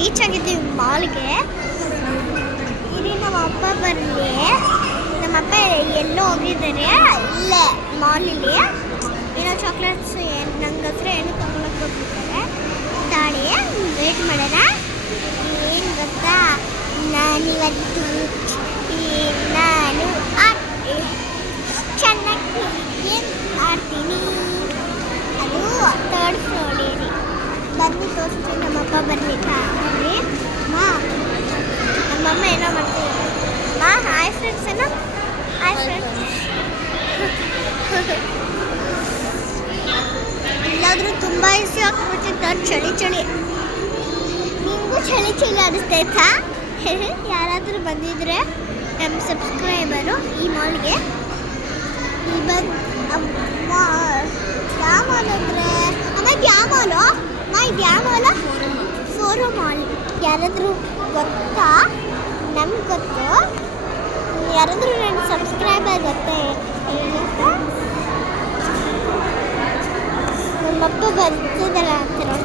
Reach ಆಗಿದ್ದೀವಿ ಮಾಲ್ಗೆ. ಇಲ್ಲಿ ನಮ್ಮ ಅಪ್ಪ ಬರಲಿ, ನಮ್ಮಪ್ಪ ಎಲ್ಲೋ ಹೋಗಿದ್ದಾರೆ, ಇಲ್ಲೇ ಮಾಲಲ್ಲಿ ಏನೋ ಚಾಕ್ಲೇಟ್ಸ್ ನಂಗೆ ಹತ್ರ ಏನೋ ತಗೊಳಕ್ಕೆ ಹೋಗ್ಬಿಡ್ತಾರೆ. ತಾಳಿ ವೇಟ್ ಮಾಡೋಣ. ಏನು ಗೊತ್ತಾ, ನಾನಿವತ್ತು ನಾನು ಚೆನ್ನಾಗಿ ಗೇಮ್ ಆಡ್ತೀನಿ. ಅದು ಥರ್ಡ್ ಫ್ಲೋರಲ್ಲಿ ಬನ್ನಿ ತೋರಿಸ್ತೀನಿ. ನಮ್ಮಪ್ಪ ಬರ್ಲಿಕ್ಕೆ ಅಲ್ಲಿ ನಮ್ಮಮ್ಮ ಏನೋ ಮಾಡ್ತೀವಿ. ಹಾಯ್ ಫ್ರೆಂಡ್ಸ್ ಏನೋ, ಹಾಯ್ ಫ್ರೆಂಡ್ಸ್. ಇಲ್ಲಾದರೂ ತುಂಬ ಈಸಿ ಆಗ್ಬಿಟ್ಟಿತ್ತು, ಚಳಿ ಚಳಿ. ನಿಮಗೂ ಚಳಿ ಚಳಿ ಅನಿಸ್ತೈತಾ? ಯಾರಾದರೂ ಬಂದಿದ್ರೆ ನಮ್ಮ ಸಬ್ಸ್ಕ್ರೈಬರು ಈ ಮಾಲ್ಗೆ ಬಂದು ಯಾವ ಮಾಲ್ ಅಂದರೆ ಅಮ್ಮ ಯಾವ ಮಾಲು? ಇದು ಯಾವ ಮಾಲು? ಫೋರೋ ಮಾಲ್. ಯಾರಾದರೂ ಗೊತ್ತಾ? ನಮ್ಗೆ ಗೊತ್ತು. ಯಾರಾದರೂ ನನ್ನ ಸಬ್ಸ್ಕ್ರೈಬರ್ ಗೊತ್ತಾ ಹೇಳುತ್ತಾ? ನಮ್ಮಪ್ಪ ಬರ್ತಿದ್ದಾರೆ ಅಂತಾರೆ.